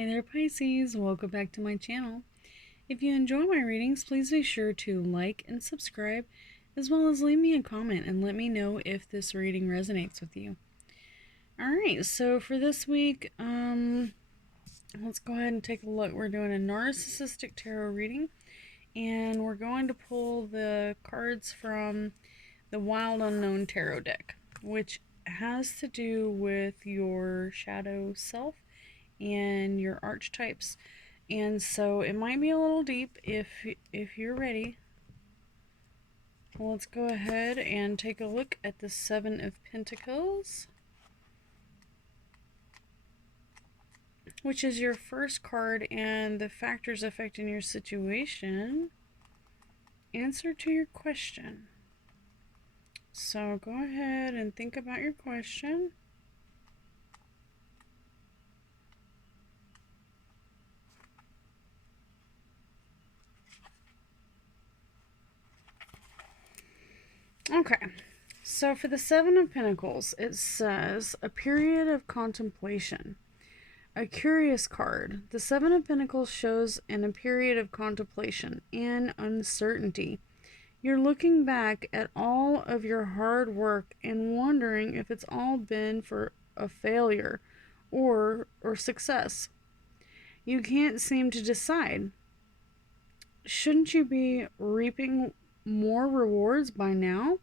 Hey there Pisces, welcome back to my channel. If you enjoy my readings, please be sure to like and subscribe, as well as leave me a comment and let me know if this reading resonates with you. Alright, so for this week, let's go ahead and take a look. We're doing a Narcissistic Tarot reading, and we're going to pull the cards from the Wild Unknown Tarot deck, which has to do with your shadow self and your archetypes. And so it might be a little deep. If you're ready, let's go ahead and take a look at the Seven of Pentacles, which is your first card, and the factors affecting your situation. Answer to your question. So go ahead and think about your question. Okay, so for the Seven of Pentacles, it says a period of contemplation. A curious card. The Seven of Pentacles shows in a period of contemplation and uncertainty. You're looking back at all of your hard work and wondering if it's all been for a failure or success. You can't seem to decide. Shouldn't you be reaping more rewards by now?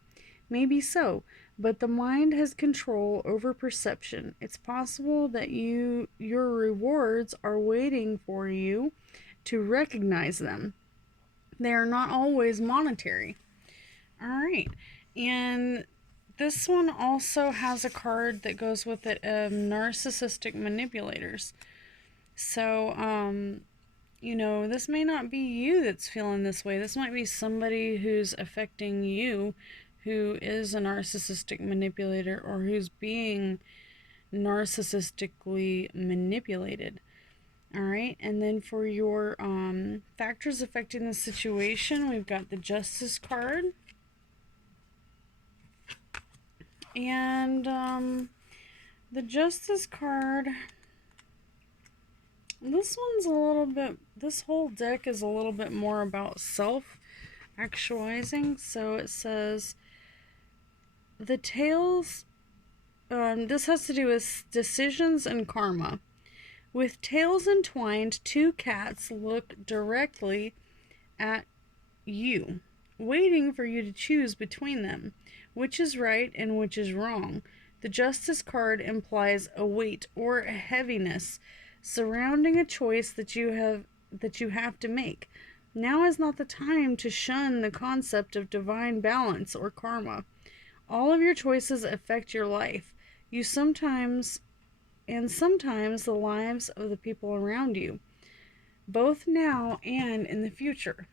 Maybe so, but the mind has control over perception. It's possible that your rewards are waiting for you to recognize them. They are not always monetary. All right, and this one also has a card that goes with it of narcissistic manipulators. So, you know, this may not be you that's feeling this way. This might be somebody who's affecting you, who is a narcissistic manipulator or who's being narcissistically manipulated. All right, and then for your factors affecting the situation, we've got the Justice card. And the Justice card, this whole deck is a little bit more about self-actualizing. So it says, the tails, this has to do with decisions and karma. With tails entwined, two cats look directly at you, waiting for you to choose between them. Which is right and which is wrong? The Justice card implies a weight or a heaviness surrounding a choice that you have to make. Now is not the time to shun the concept of divine balance or karma. All of your choices affect your life. Sometimes the lives of the people around you, both now and in the future.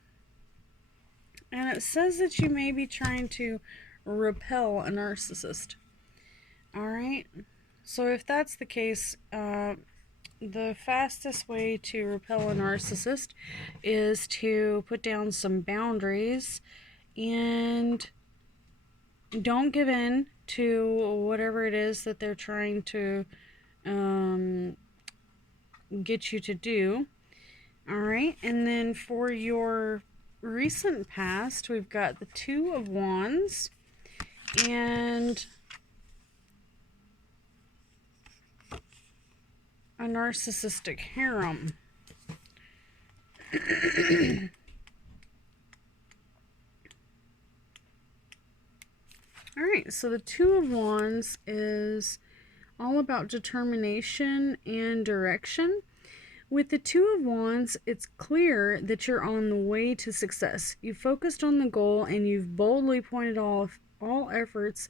And it says that you may be trying to repel a narcissist. Alright, so if that's the case, the fastest way to repel a narcissist is to put down some boundaries and don't give in to whatever it is that they're trying to get you to do. Alright, and then for your recent past, we've got the Two of Wands and a narcissistic harem. Alright, so the Two of Wands is all about determination and direction. With the Two of Wands, it's clear that you're on the way to success. You focused on the goal and you've boldly pointed all efforts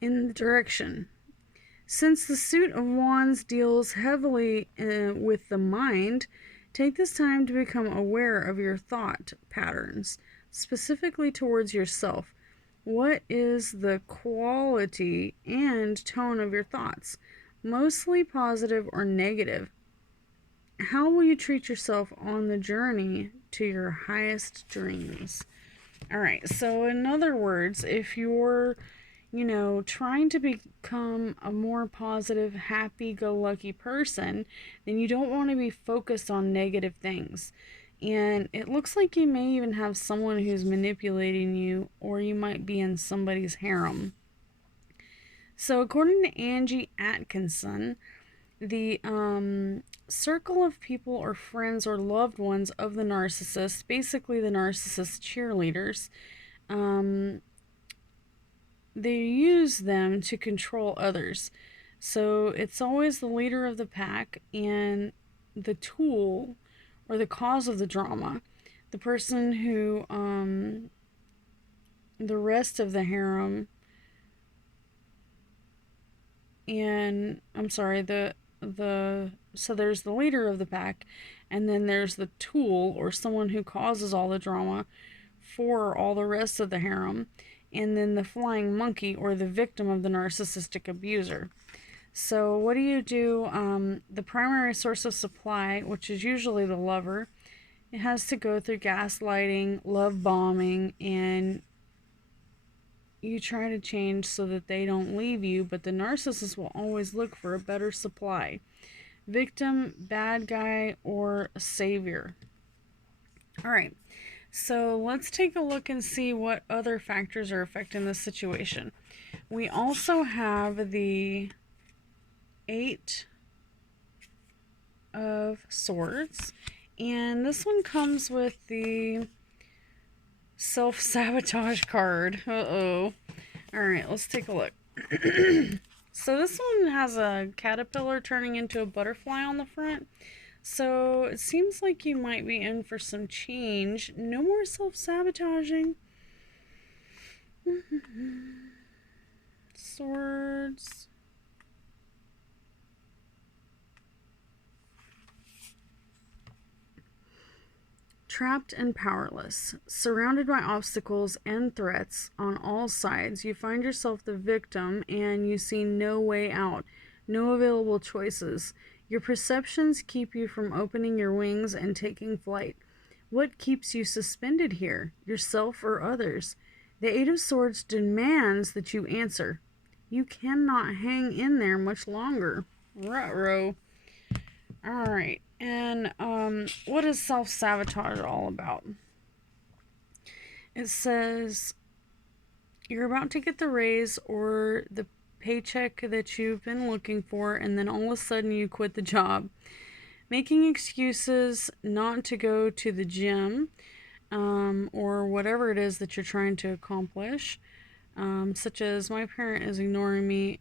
in the direction. Since the Suit of Wands deals heavily with the mind, take this time to become aware of your thought patterns, specifically towards yourself. What is the quality and tone of your thoughts? Mostly positive or negative? How will you treat yourself on the journey to your highest dreams? Alright, so in other words, if you're trying to become a more positive, happy-go-lucky person, then you don't want to be focused on negative things. And it looks like you may even have someone who's manipulating you, or you might be in somebody's harem. So, according to Angie Atkinson, the circle of people or friends or loved ones of the narcissist, basically the narcissist cheerleaders, they use them to control others. So it's always the leader of the pack and the tool or the cause of the drama, the person who the rest of the harem and I'm sorry, so there's the leader of the pack, and then there's the tool or someone who causes all the drama for all the rest of the harem, and then the flying monkey or the victim of the narcissistic abuser. So what do? The primary source of supply, which is usually the lover, it has to go through gaslighting, love bombing, and you try to change so that they don't leave you, but the narcissist will always look for a better supply. Victim, bad guy, or a savior. Alright, so let's take a look and see what other factors are affecting this situation. We also have the Eight of Swords, and this one comes with the self-sabotage card. Uh-oh. Alright, let's take a look. So this one has a caterpillar turning into a butterfly on the front. So it seems like you might be in for some change. No more self-sabotaging. Swords. Trapped and powerless, surrounded by obstacles and threats on all sides, you find yourself the victim and you see no way out, no available choices. Your perceptions keep you from opening your wings and taking flight. What keeps you suspended here, yourself or others? The Eight of Swords demands that you answer. You cannot hang in there much longer. Ruh-roh. Alright, and what is self-sabotage all about? It says you're about to get the raise or the paycheck that you've been looking for, and then all of a sudden you quit the job. Making excuses not to go to the gym, or whatever it is that you're trying to accomplish, such as my parent is ignoring me,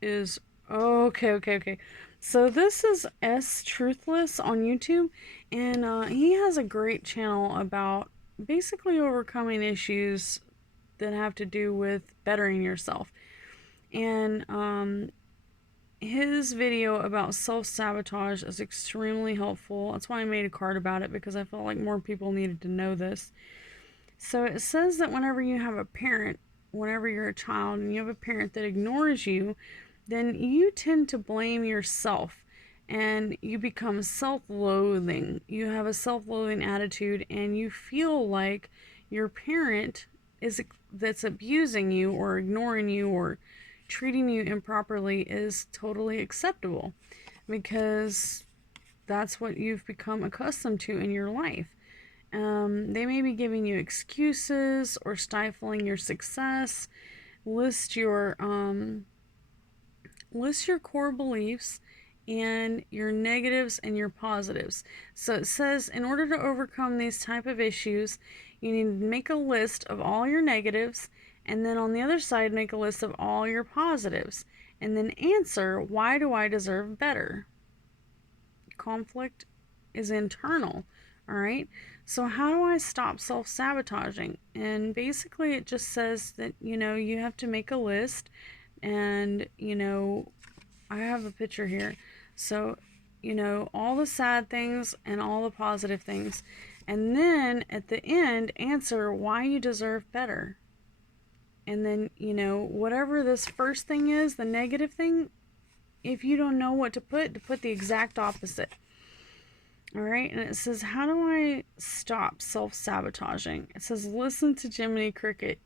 is... Oh, okay. So this is S Truthless on YouTube, and he has a great channel about basically overcoming issues that have to do with bettering yourself. And his video about self-sabotage is extremely helpful. That's why I made a card about it, because I felt like more people needed to know this. So it says that whenever you have a parent, whenever you're a child and you have a parent that ignores you, then you tend to blame yourself and you become self-loathing. You have a self-loathing attitude and you feel like your parent that's abusing you or ignoring you or treating you improperly is totally acceptable, because that's what you've become accustomed to in your life. They may be giving you excuses or stifling your success. List your core beliefs and your negatives and your positives. So it says in order to overcome these type of issues, you need to make a list of all your negatives, and then on the other side make a list of all your positives, and then answer, why do I deserve better? Conflict is internal. Alright, so how do I stop self-sabotaging? And basically it just says that, you have to make a list, and, I have a picture here. So, all the sad things and all the positive things. And then at the end, answer why you deserve better. And then, whatever this first thing is, the negative thing, if you don't know what to put the exact opposite. Alright, and it says, how do I stop self-sabotaging? It says, listen to Jiminy Cricket.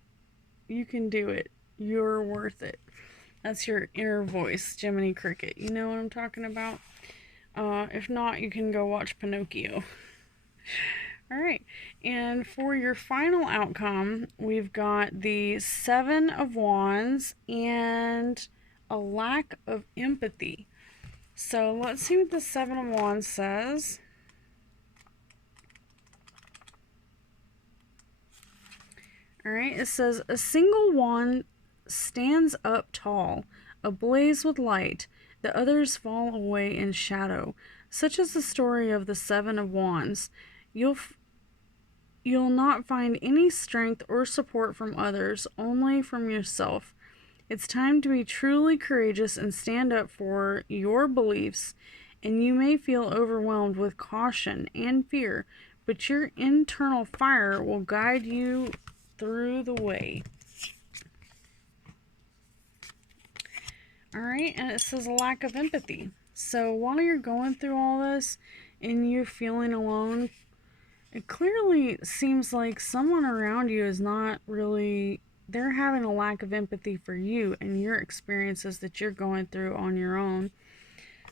You can do it. You're worth it. That's your inner voice, Jiminy Cricket. You know what I'm talking about? If not, you can go watch Pinocchio. Alright, and for your final outcome, we've got the Seven of Wands and a lack of empathy. So let's see what the Seven of Wands says. Alright, it says, a single wand stands up tall, ablaze with light. The others fall away in shadow. Such is the story of the Seven of Wands. You'll not find any strength or support from others, only from yourself. It's time to be truly courageous and stand up for your beliefs, and you may feel overwhelmed with caution and fear, but your internal fire will guide you through the way. Alright, and it says lack of empathy. So while you're going through all this and you're feeling alone, it clearly seems like someone around you is not really, they're having a lack of empathy for you and your experiences that you're going through on your own.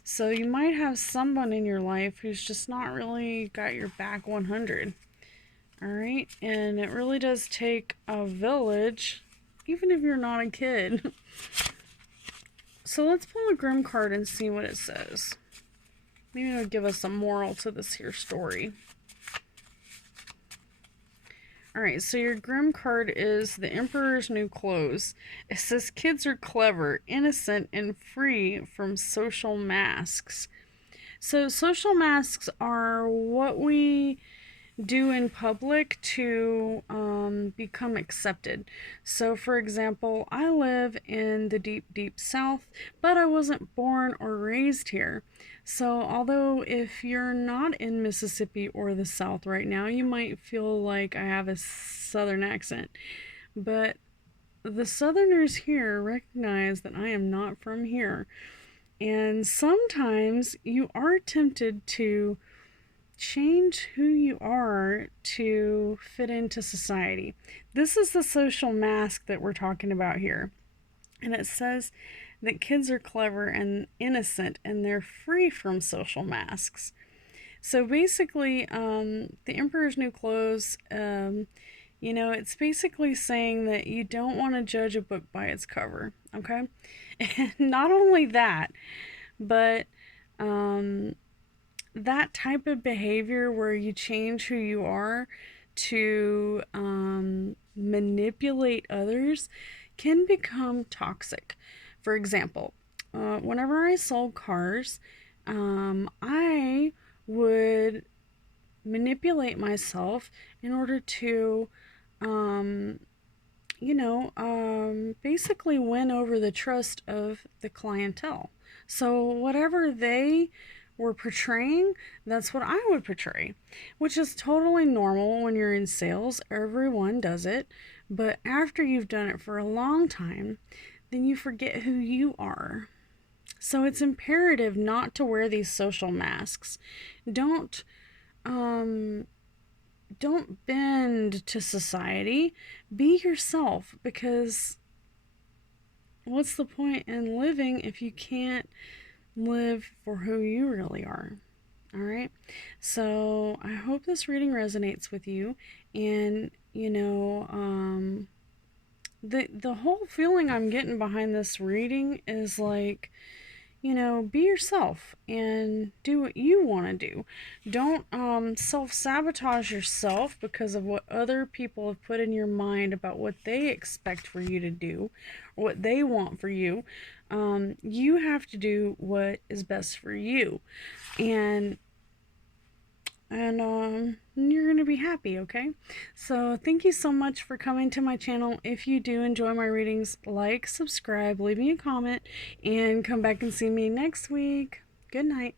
So you might have someone in your life who's just not really got your back 100. Alright, and it really does take a village, even if you're not a kid. So let's pull a Grim card and see what it says. Maybe it'll give us a moral to this here story. Alright, so your Grim card is the Emperor's New Clothes. It says kids are clever, innocent, and free from social masks. So social masks are what we do in public to become accepted. So for example, I live in the deep South, but I wasn't born or raised here. So although if you're not in Mississippi or the South right now, you might feel like I have a Southern accent, but the Southerners here recognize that I am not from here. And sometimes you are tempted to change who you are to fit into society. This is the social mask that we're talking about here. And it says that kids are clever and innocent and they're free from social masks. So basically, the Emperor's New Clothes, you know, it's basically saying that you don't want to judge a book by its cover, okay? And not only that, but that type of behavior where you change who you are to manipulate others can become toxic. For example, whenever I sold cars, I would manipulate myself in order to, basically win over the trust of the clientele. So whatever they were portraying, that's what I would portray, which is totally normal when you're in sales. Everyone does it, but after you've done it for a long time, then you forget who you are. So it's imperative not to wear these social masks. Don't bend to society. Be yourself, because what's the point in living if you can't live for who you really are? All right. So I hope this reading resonates with you, and the whole feeling I'm getting behind this reading is like, be yourself and do what you want to do. Don't self-sabotage yourself because of what other people have put in your mind about what they expect for you to do, or what they want for you. You have to do what is best for you, and you're going to be happy, okay? So thank you so much for coming to my channel. If you do enjoy my readings, like, subscribe, leave me a comment, and come back and see me next week. Good night.